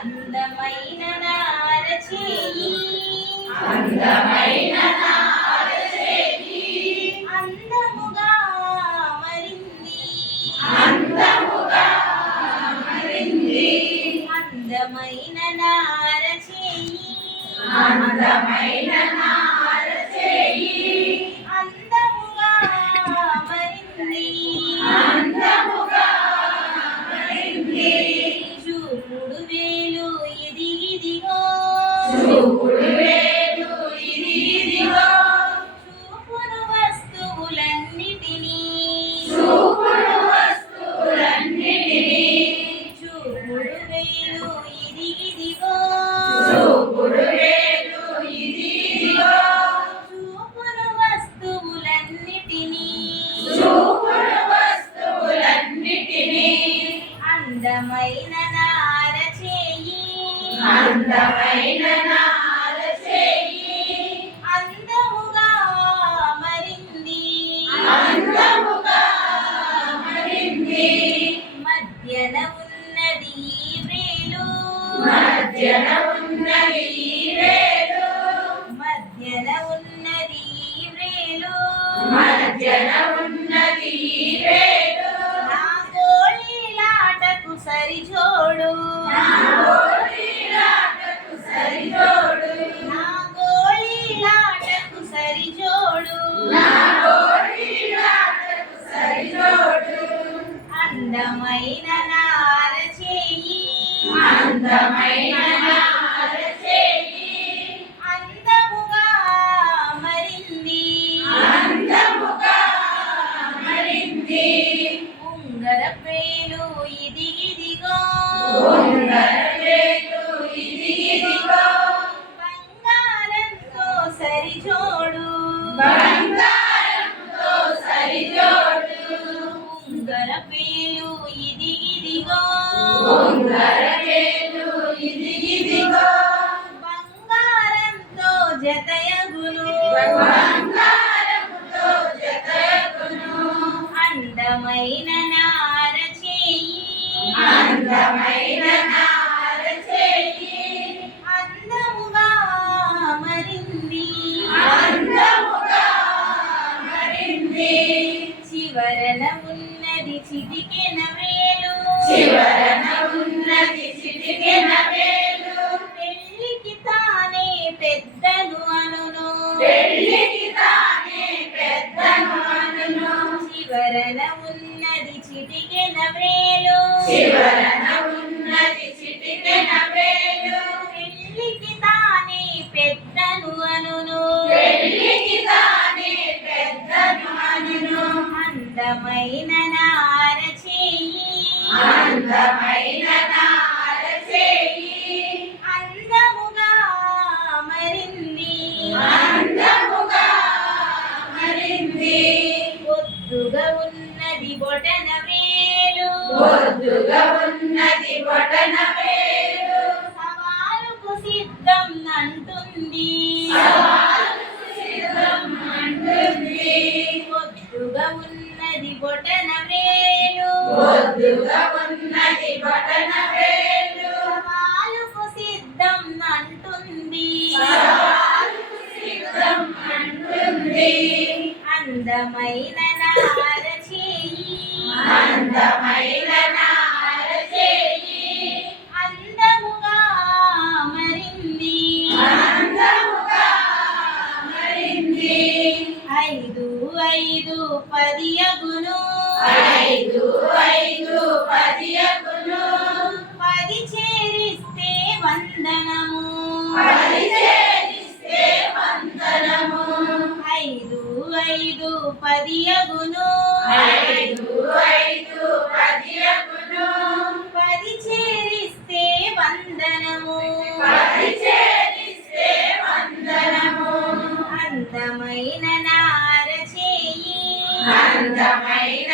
అందమైన నారచేయి అందమైన నారచేయి అందముగా మరింది అందముగా మరింది అందమైన నారచేయి అందమైన నారచేయి అందముగా మరింది అందముగా మరింది చూపుడు వేలు ఇది ఇదిగో చూపుడు వేలు ఇది ఇదిగో చూపుడు వస్తువులన్నిటినీ చూపుడు వస్తువులన్నిటినీ చూపుడు వేలు ఇది ఇదిగో చూపుడు వేలు ఇది ఇదిగో చూపుడు వస్తువులన్నిటినీ చూపుడు వస్తువులన్నిటినీ అందమైన నారచేయి అందమైన నారచేయి అందముగా మరింది అందముగా మరింది మధ్యన ఉన్నది ఈ వ్రేలు మధ్యన ఉన్నది ఈ వేలు మధ్యన ఉన్నది ఈ వ్రేలు మధ్యన ఉన్నది ఈ వేలు నా గోళీలాటకు సరిజోడు నా గోళీలాటకు సరిజోడు నా గోళీలాటకు సరిజోడు నా గోళీలాటకు సరిజోడు అందమైన నారచేయి అందమైన నారచేయి అందముగా మరింది అందముగా మరింది ఉంగర పేలు ఇది ఇదిగో ఉంగర వేలు ఇది ఇదిగో బంగారంతో సరిజోడు బంగారంతో సరిజోడు ఉంగర పేలు ఇది ఇదిగో ఉంగర వేలు ఇది ఇదిగో బంగారంతో జతయగును బంగారంతో జతయగును అందమైన నారచేయి అందమైన నారచేయి అందముగా మరింది అందముగా మరింది చివరన ఉన్నది చిటికెన వేలు చివరన ఉన్నది చిటికెన వేలు పెళ్ళికి తానే పెద్దను అనును పెళ్ళికి తానే పెద్దను అనును చివరన ఉన్నది చిటికెన వేలు చివరన ఉన్నది చిటికెన వేలు పెళ్ళికి తానే పెద్దను అనును పెళ్ళికి తానే పెద్దను అనును అందమైన నారచేయి అందమైన నారచేయి అందముగా మరింది అందముగా మరింది ఒద్దుగా ఉన్నది బొటన వేలు బొద్దుగా ఉన్నది బొటన వేలు సవాలుకు సిద్ధం అంటుంది సవాలుకు సిద్ధం అంటుంది ఒద్దుగా ఉన్నది బొటన వేలు బొద్దుగా ఉన్నది బొటన వేలు సవాలుకు సిద్ధం అంటుంది సవాలుకు సిద్ధం అంటుంది అందమైన నారచేయి అందమైన నారచేయి అందముగా మరింది అందముగా మరింది 5 5 10 అగును 5 5 10 అగును 10 చేరిస్తే వందనము 10 చేరిస్తే వందనము 5 5 10 అగును 5 5 10 అగును 10 చేరిస్తే వందనము 10 చేరిస్తే వందనము అందమైన నారచేయి అందమైన